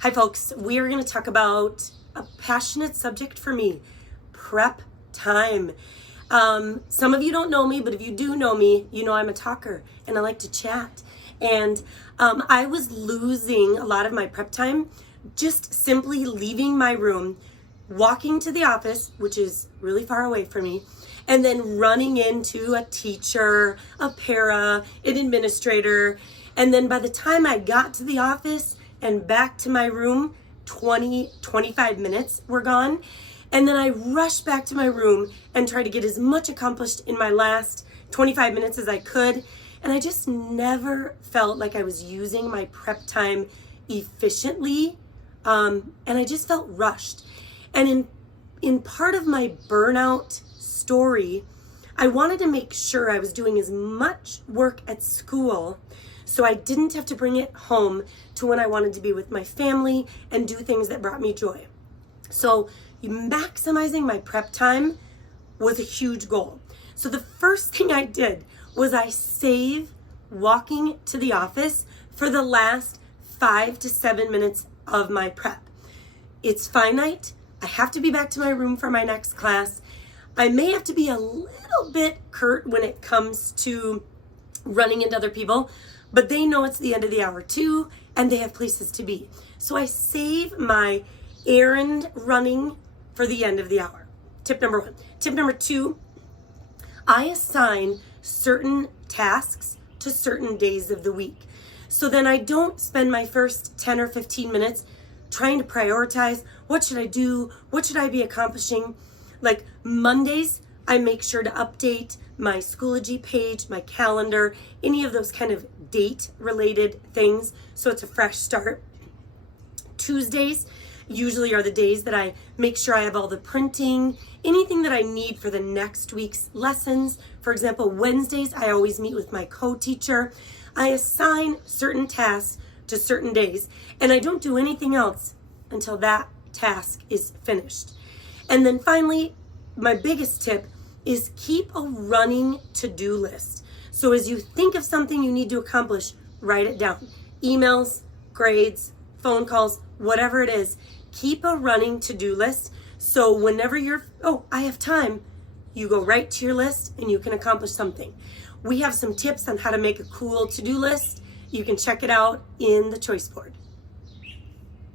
Hi folks, we are going to talk about a passionate subject for me, prep time. Some of you don't know me, but if you do know me, you know I'm a talker and I like to chat. And I was losing a lot of my prep time just simply leaving my room, walking to the office, which is really far away from me, and then running into a teacher, a para, an administrator. And then by the time I got to the office and back to my room, 25 minutes were gone. And then I rushed back to my room and tried to get as much accomplished in my last 25 minutes as I could. And I just never felt like I was using my prep time efficiently. And I just felt rushed. And in part of my burnout story, I wanted to make sure I was doing as much work at school so I didn't have to bring it home to when I wanted to be with my family and do things that brought me joy. So maximizing my prep time was a huge goal. So the first thing I did was I saved walking to the office for the last 5 to 7 minutes of my prep. It's finite. I have to be back to my room for my next class. I may have to be a little bit curt when it comes to running into other people, but they know it's the end of the hour too, and they have places to be. So I save my errand running for the end of the hour. Tip number 1. Tip number 2, I assign certain tasks to certain days of the week. So then I don't spend my first 10 or 15 minutes trying to prioritize what should I do, what should I be accomplishing. Like Mondays, I make sure to update my Schoology page, my calendar, any of those kind of date related things, so it's a fresh start. Tuesdays usually are the days that I make sure I have all the printing, anything that I need for the next week's lessons. For example, Wednesdays, I always meet with my co-teacher. I assign certain tasks to certain days, and I don't do anything else until that task is finished. And then finally, my biggest tip is keep a running to-do list. So as you think of something you need to accomplish, write it down. Emails, grades, phone calls, whatever it is, keep a running to-do list. So whenever I have time, you go right to your list and you can accomplish something. We have some tips on how to make a cool to-do list. You can check it out in the choice board.